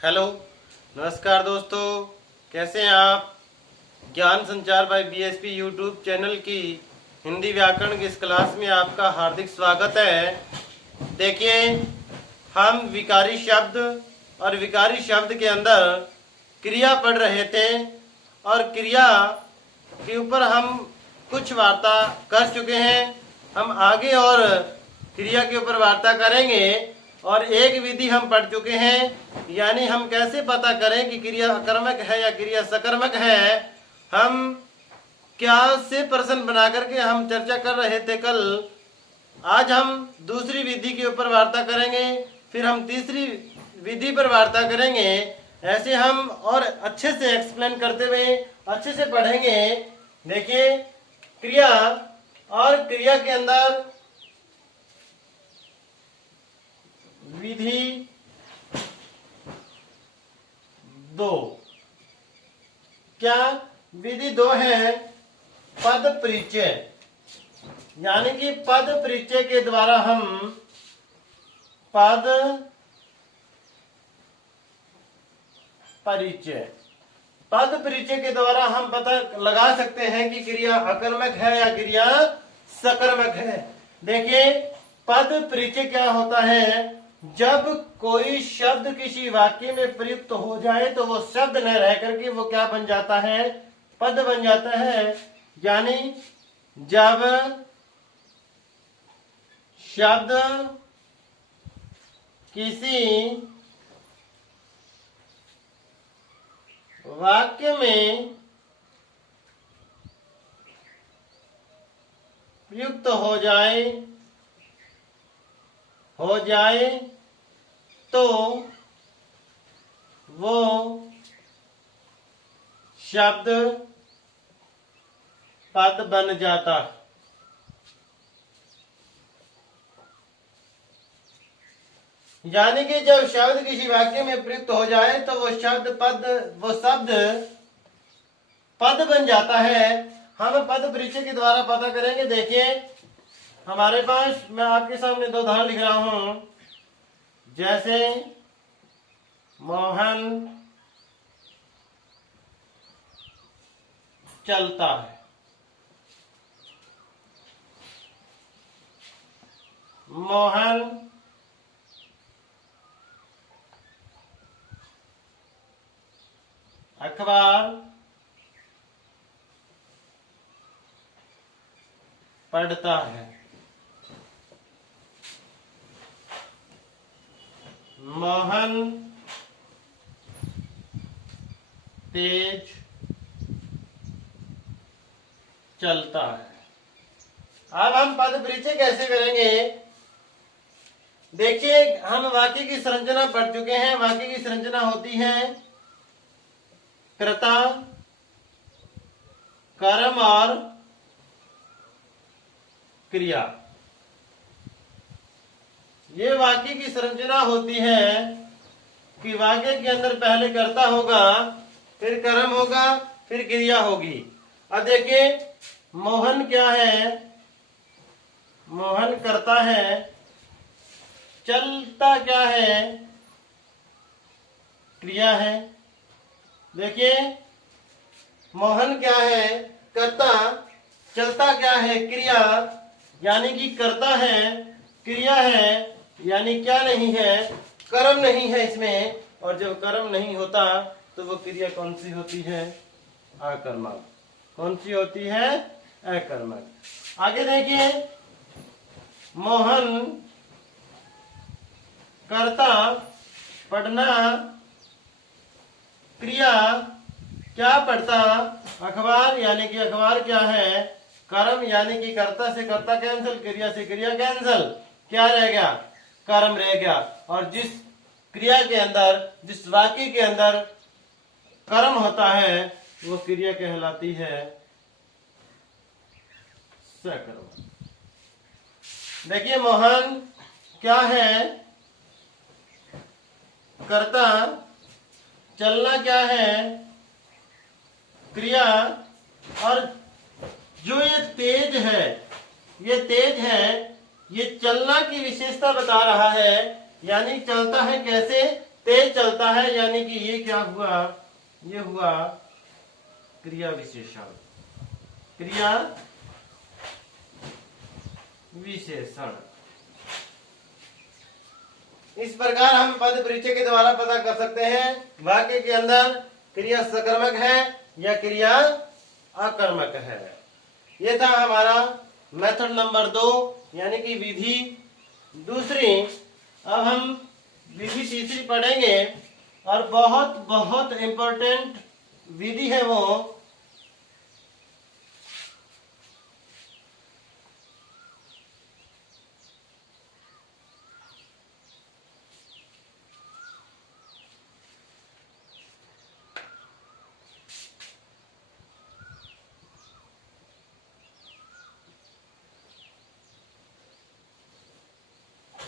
Hello, नमस्कार दोस्तों, कैसे हैं आप। ज्ञान संचार बाय बीएसपी यूट्यूब चैनल की हिंदी व्याकरण की इस क्लास में आपका हार्दिक स्वागत है। देखिए, हम विकारी शब्द और विकारी शब्द के अंदर क्रिया पढ़ रहे थे और क्रिया के ऊपर हम कुछ वार्ता कर चुके हैं। हम आगे और क्रिया के ऊपर वार्ता करेंगे और एक विधि हम पढ़ चुके हैं, यानी हम कैसे पता करें कि क्रिया अकर्मक है या क्रिया सकर्मक है। हम क्या से प्रश्न बना करके हम चर्चा कर रहे थे कल। आज हम दूसरी विधि के ऊपर वार्ता करेंगे, फिर हम तीसरी विधि पर वार्ता करेंगे। ऐसे हम और अच्छे से एक्सप्लेन करते हुए अच्छे से पढ़ेंगे। देखिए, क्रिया और क्रिया के अंदर विधि 2, क्या विधि 2 है पद परिचय, यानी कि पद परिचय के द्वारा हम पद परिचय के द्वारा हम पता लगा सकते हैं कि क्रिया अकर्मक है या क्रिया सकर्मक है। देखिए, पद परिचय क्या होता है। जब कोई शब्द किसी वाक्य में प्रयुक्त हो जाए तो वो शब्द न रह करके वो क्या बन जाता है, पद बन जाता है। यानी जब शब्द किसी वाक्य में प्रयुक्त हो जाए तो वो शब्द पद बन जाता है। यानी कि जब शब्द किसी वाक्य में प्रयुक्त हो जाए तो वो शब्द पद बन जाता है। हम पद परिचय के द्वारा पता करेंगे। देखिए, हमारे पास मैं आपके सामने 2 उदाहरण लिख रहा हूं। जैसे मोहन चलता है, मोहन अखबार पढ़ता है, मोहन तेज चलता है। अब हम पद परिचय कैसे करेंगे। देखिए, हम वाक्य की संरचना पढ़ चुके हैं। वाक्य की संरचना होती है कर्ता, कर्म और क्रिया। ये वाक्य की संरचना होती है कि वाक्य के अंदर पहले कर्ता होगा, फिर कर्म होगा, फिर क्रिया होगी। अब देखिए, मोहन क्या है, मोहन करता है। चलता क्या है, क्रिया है। देखिए, मोहन क्या है, कर्ता। चलता क्या है, क्रिया, यानी कि करता है, क्रिया है, यानी क्या नहीं है, कर्म नहीं है इसमें। और जब कर्म नहीं होता तो वो क्रिया कौन सी होती है, अकर्मक। कौन सी होती है, अकर्मक। आगे देखिए, मोहन कर्ता, पढ़ना, क्रिया, क्या पढ़ता, अखबार, यानी कि अखबार क्या है, कर्म, यानी कि कर्ता से कर्ता कैंसिल, क्रिया से क्रिया कैंसिल, क्या रह गया, कर्म रह गया। और जिस क्रिया के अंदर, जिस वाक्य के अंदर कर्म होता है वो क्रिया कहलाती है सकर्मक। देखिए, मोहन क्या है, कर्ता। चलना क्या है, क्रिया। और जो ये तेज है, ये चलना की विशेषता बता रहा है। यानी चलता है कैसे, तेज चलता है, यानी कि ये क्या हुआ, ये हुआ क्रिया विशेषण। क्रिया विशेषण। इस प्रकार हम पद परिचय के द्वारा पता कर सकते हैं वाक्य के अंदर क्रिया सकर्मक है या क्रिया अकर्मक है। ये था हमारा मेथड नंबर 2, यानी कि विधि दूसरी। अब हम विधि तीसरी पढ़ेंगे और बहुत बहुत इंपॉर्टेंट विधि है वो।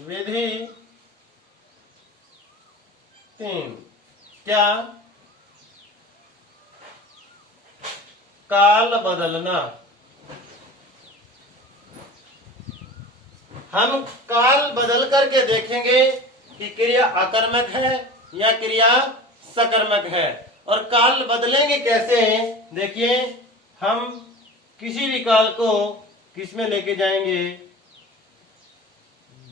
विधि 3, क्या, काल बदलना। हम काल बदल करके देखेंगे कि क्रिया अकर्मक है या क्रिया सकर्मक है। और काल बदलेंगे कैसे, देखिए हम किसी भी काल को किस में लेके जाएंगे,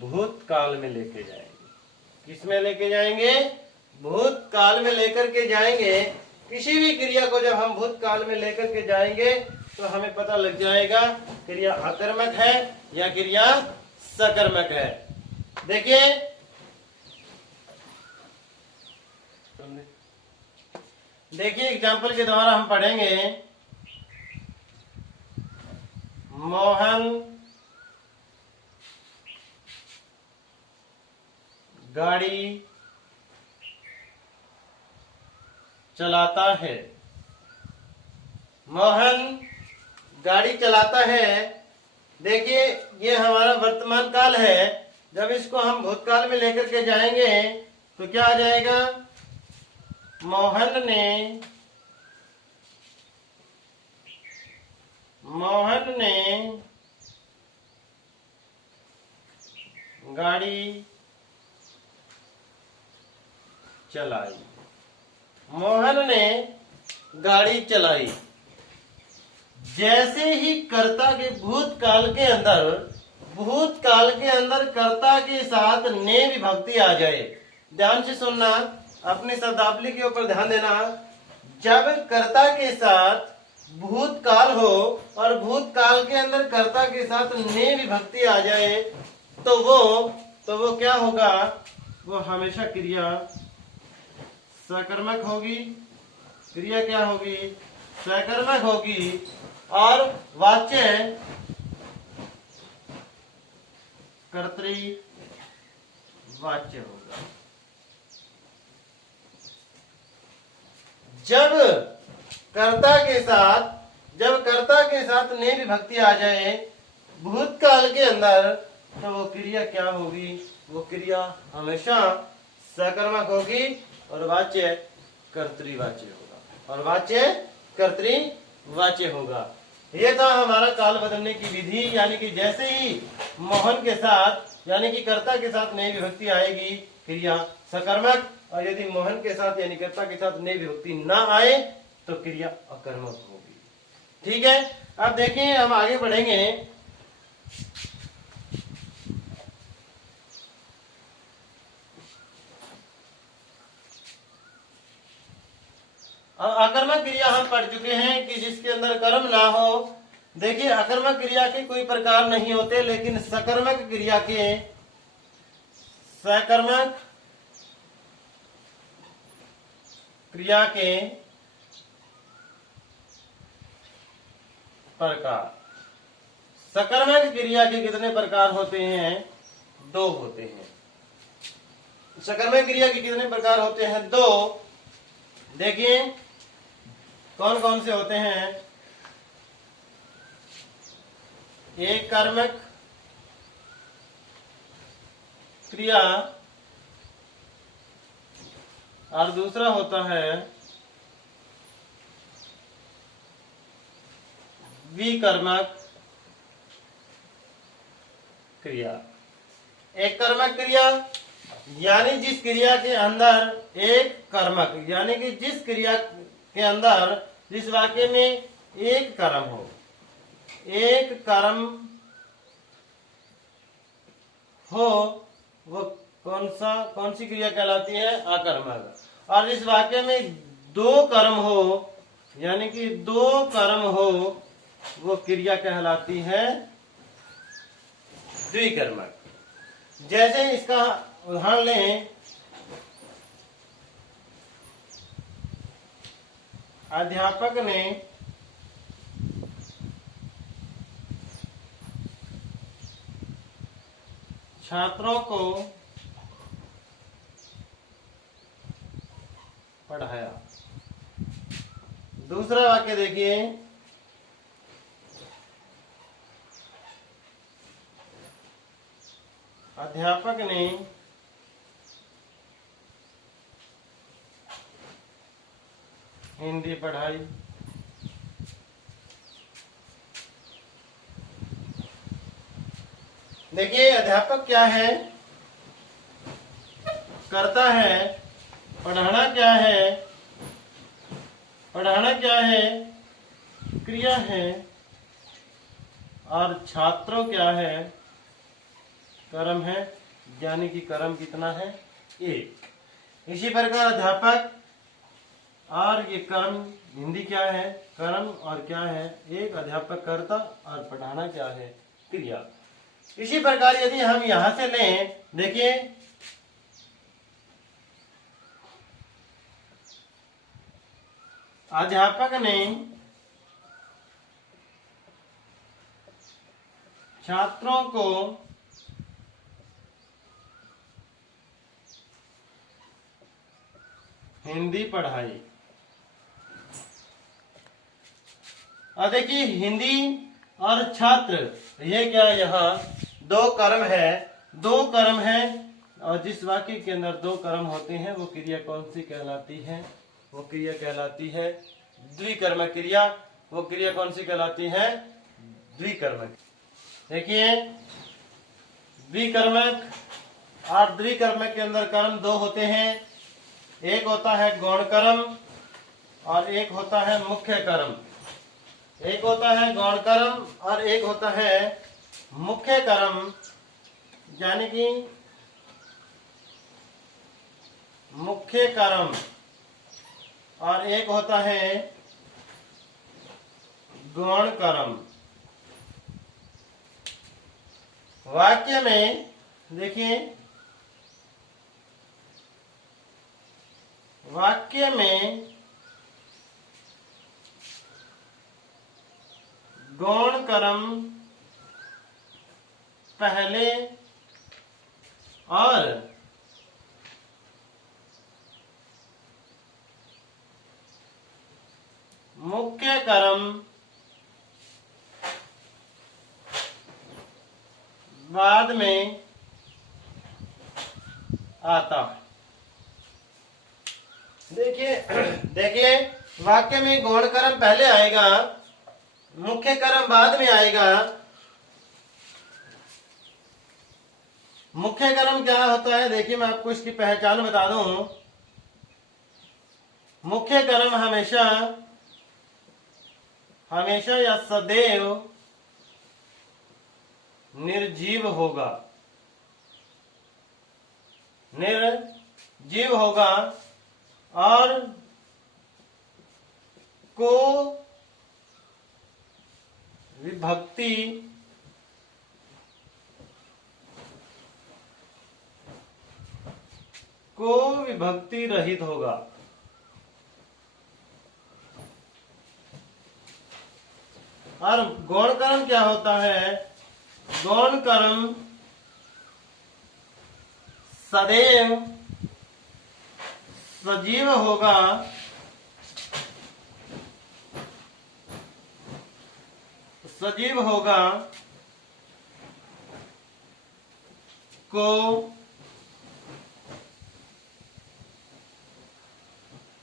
भूतकाल में लेके जाएंगे। किस में लेके जाएंगे, भूतकाल में लेकर के जाएंगे। किसी भी क्रिया को जब हम भूतकाल में लेकर के जाएंगे तो हमें पता लग जाएगा क्रिया अकर्मक है या क्रिया सकर्मक है। देखिए एग्जाम्पल के द्वारा हम पढ़ेंगे। मोहन गाड़ी चलाता है। मोहन गाड़ी चलाता है। देखिए ये हमारा वर्तमान काल है। जब इसको हम भूतकाल में लेकर के जाएंगे तो क्या आ जाएगा, मोहन ने गाड़ी चलाई। मोहन ने गाड़ी चलाई। जैसे ही कर्ता के भूतकाल के अंदर कर्ता के साथ ने विभक्ति आ जाए, ध्यान से सुनना, अपनी शब्दावली के ऊपर ध्यान देना। जब कर्ता के साथ भूतकाल हो और भूतकाल के अंदर कर्ता के साथ ने विभक्ति आ जाए तो वो क्या होगा, वो हमेशा क्रिया सकर्मक होगी। क्रिया क्या होगी, सकर्मक होगी। और वाच्य कर्तृवाच्य होगा। जब कर्ता के साथ ने विभक्ति आ जाए भूतकाल के अंदर तो वो क्रिया क्या होगी, वो क्रिया हमेशा सकर्मक होगी और वाच्य कर्तृवाच्य होगा। और वाच्य कर्तृवाच्य होगा। ये था हमारा काल बदलने की विधि, यानी कि जैसे ही मोहन के साथ यानी कि कर्ता के साथ ने विभक्ति आएगी क्रिया सकर्मक, और यदि मोहन के साथ यानी कर्ता के साथ ने विभक्ति ना आए तो क्रिया अकर्मक होगी। ठीक है, अब देखिए हम आगे बढ़ेंगे। अकर्मक क्रिया हम पढ़ चुके हैं कि जिसके अंदर कर्म ना हो। देखिए अकर्मक क्रिया के कोई प्रकार नहीं होते, लेकिन सकर्मक क्रिया के प्रकार। सकर्मक क्रिया के कितने प्रकार होते हैं, 2 होते हैं। सकर्मक क्रिया के कितने प्रकार होते हैं, 2। देखिए कौन कौन से होते हैं। एक कर्मक क्रिया और दूसरा होता है विकर्मक क्रिया। एक कर्मक क्रिया यानी जिस क्रिया के अंदर एक कर्मक, यानी कि जिस क्रिया के अंदर, जिस वाक्य में एक कर्म हो, एक कर्म हो, वो कौन सी क्रिया कहलाती है? अकर्मक। और इस वाक्य में दो कर्म हो, यानी कि दो कर्म हो, वो क्रिया कहलाती है द्विकर्मक। जैसे इसका उदाहरण लें, अध्यापक ने छात्रों को पढ़ाया। दूसरा वाक्य देखिए, अध्यापक ने हिंदी पढ़ाई। देखिए अध्यापक क्या है? करता है। पढ़ाना क्या है? पढ़ाना क्या है? क्रिया है। और छात्रों क्या है? कर्म है। यानी कि कर्म कितना है? एक। इसी प्रकार अध्यापक और ये कर्म, हिंदी क्या है? कर्म और क्या है? एक। अध्यापक कर्ता और पढ़ाना क्या है? क्रिया। इसी प्रकार यदि हम यहां से लें, देखिए अध्यापक ने छात्रों को हिंदी पढ़ाई। और देखिए हिंदी और छात्र, ये क्या है? यहाँ दो कर्म है, दो कर्म है। और जिस वाक्य के अंदर दो कर्म होते हैं वो क्रिया कौन सी कहलाती है? वो क्रिया कहलाती है द्विकर्मक क्रिया। वो क्रिया कौन सी कहलाती है? द्विकर्मक। देखिए द्विकर्मक और द्विकर्मक के अंदर कर्म दो होते हैं। एक होता है गौण कर्म और एक होता है मुख्य कर्म। एक होता है गौण कर्म और एक होता है मुख्य कर्म। यानी कि मुख्य कर्म और एक होता है गौण कर्म। वाक्य में देखिए, वाक्य में गौण कर्म पहले और मुख्य कर्म बाद में आता है। देखिए वाक्य में गौण कर्म पहले आएगा, मुख्य कर्म बाद में आएगा। मुख्य कर्म क्या होता है? देखिए मैं आपको इसकी पहचान बता दूं। मुख्य कर्म हमेशा हमेशा या सदैव निर्जीव होगा, निर्जीव होगा और को विभक्ति रहित होगा। और गौण कर्म क्या होता है? गौण कर्म सदैव सजीव होगा, सजीव होगा को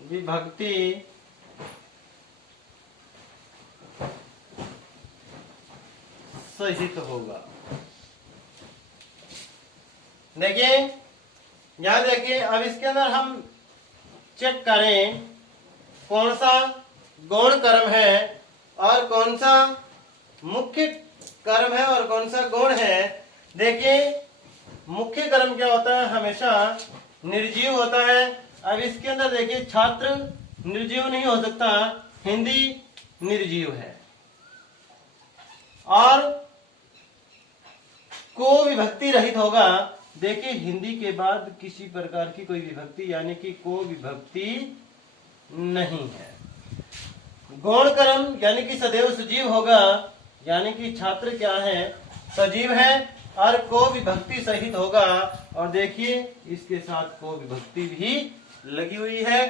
विभक्ति सहित होगा। देखिए यहाँ देखिए, अब इसके अंदर हम चेक करें कौन सा गौण कर्म है और कौन सा मुख्य कर्म है और कौन सा गौण है। देखिए, मुख्य कर्म क्या होता है, हमेशा निर्जीव होता है। अब इसके अंदर देखिए, छात्र निर्जीव नहीं हो सकता, हिंदी निर्जीव है। और को विभक्ति रहित होगा। देखिए, हिंदी के बाद किसी प्रकार की कोई विभक्ति यानी कि को विभक्ति नहीं है। गौण कर्म यानी कि सदैव सजीव होगा, यानी कि छात्र क्या है, सजीव है और को विभक्ति सहित होगा। और देखिए, इसके साथ को विभक्ति भी लगी हुई है।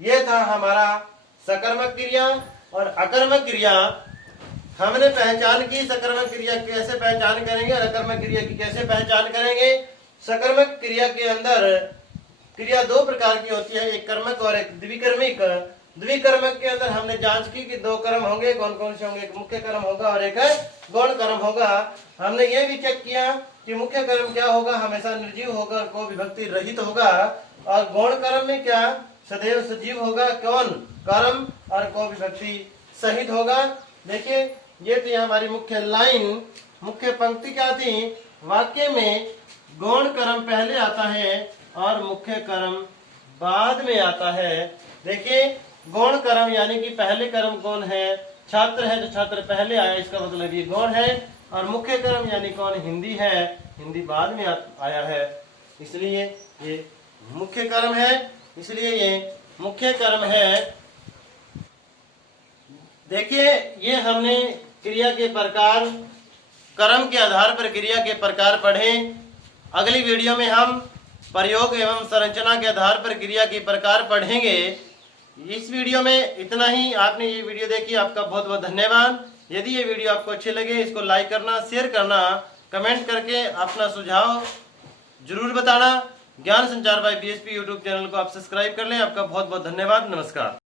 ये था हमारा सकर्मक क्रिया और अकर्मक क्रिया। हमने पहचान की सकर्मक क्रिया कैसे पहचान करेंगे और अकर्मक क्रिया की कैसे पहचान करेंगे। सकर्मक क्रिया के अंदर क्रिया दो प्रकार की होती है, एक कर्मक और एक द्विकर्मिक। द्विकर्मक के अंदर हमने जांच की कि दो कर्म होंगे, कौन कौन से होंगे, एक मुख्य कर्म होगा और एक गौण कर्म होगा। हमने ये भी चेक किया कि मुख्य कर्म क्या होगा, हमेशा निर्जीव होगा, को विभक्ति रहित होगा। और गौण कर्म में क्या, सदैव सजीव होगा, कौन कर्म और को विभक्ति सहित होगा। देखिए, ये थी हमारी मुख्य लाइन, मुख्य पंक्ति क्या थी, वाक्य में गौण कर्म पहले आता है और मुख्य कर्म बाद में आता है। देखिए, गौण कर्म यानी कि पहले कर्म कौन है, छात्र है, तो छात्र पहले आया, इसका मतलब ये गौण है। और मुख्य कर्म यानी कौन, हिंदी है, हिंदी बाद में आया है, इसलिए ये मुख्य कर्म है, इसलिए ये मुख्य कर्म है। देखिए, ये हमने क्रिया के प्रकार, कर्म के आधार पर क्रिया के प्रकार पढ़े। अगली वीडियो में हम प्रयोग एवं संरचना के आधार पर क्रिया के प्रकार पढ़ेंगे। इस वीडियो में इतना ही। आपने ये वीडियो देखी, आपका बहुत बहुत धन्यवाद। यदि ये वीडियो आपको अच्छे लगे, इसको लाइक करना, शेयर करना, कमेंट करके अपना सुझाव जरूर बताना। ज्ञान संचार बाय बीएसपी यूट्यूब चैनल को आप सब्सक्राइब कर लें। आपका बहुत बहुत धन्यवाद। नमस्कार।